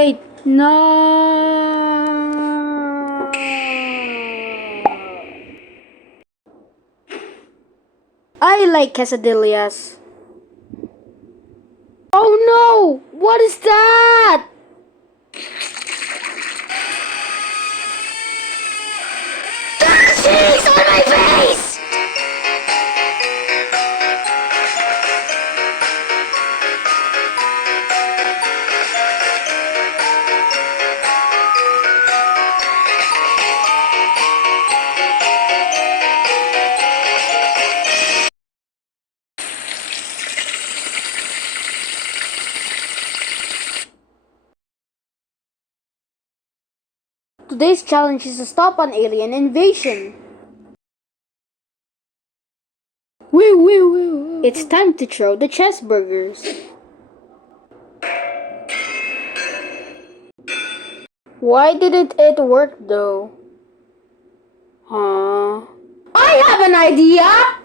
Wait, no. I like quesadillas. Oh no! What is that? Cheese on my face! Today's challenge is to stop an alien invasion. Woo. It's time to throw the chezburgers. Why didn't it work though? Huh? I have an idea!